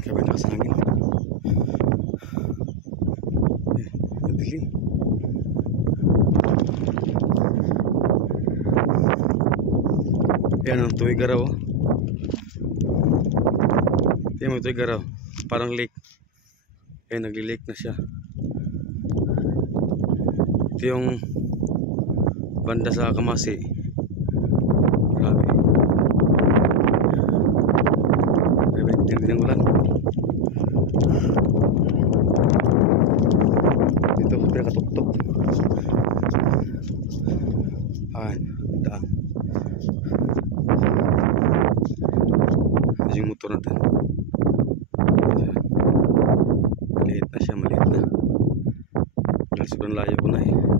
Kaya lakas ng hangin. Madilim. Yan ang Tuigaraw. Yan ang Tuigaraw. Parang lake. Ayan, nagli-lake na siya. Ito yung banda sa Kamasi. Grabe. Grabe, tindi ng ulan. Dito, pinakatuktok. Ayan, daan. Ito yung motor natin. Maliit na siya, maliit na. Dahil sobrang layo ko na eh.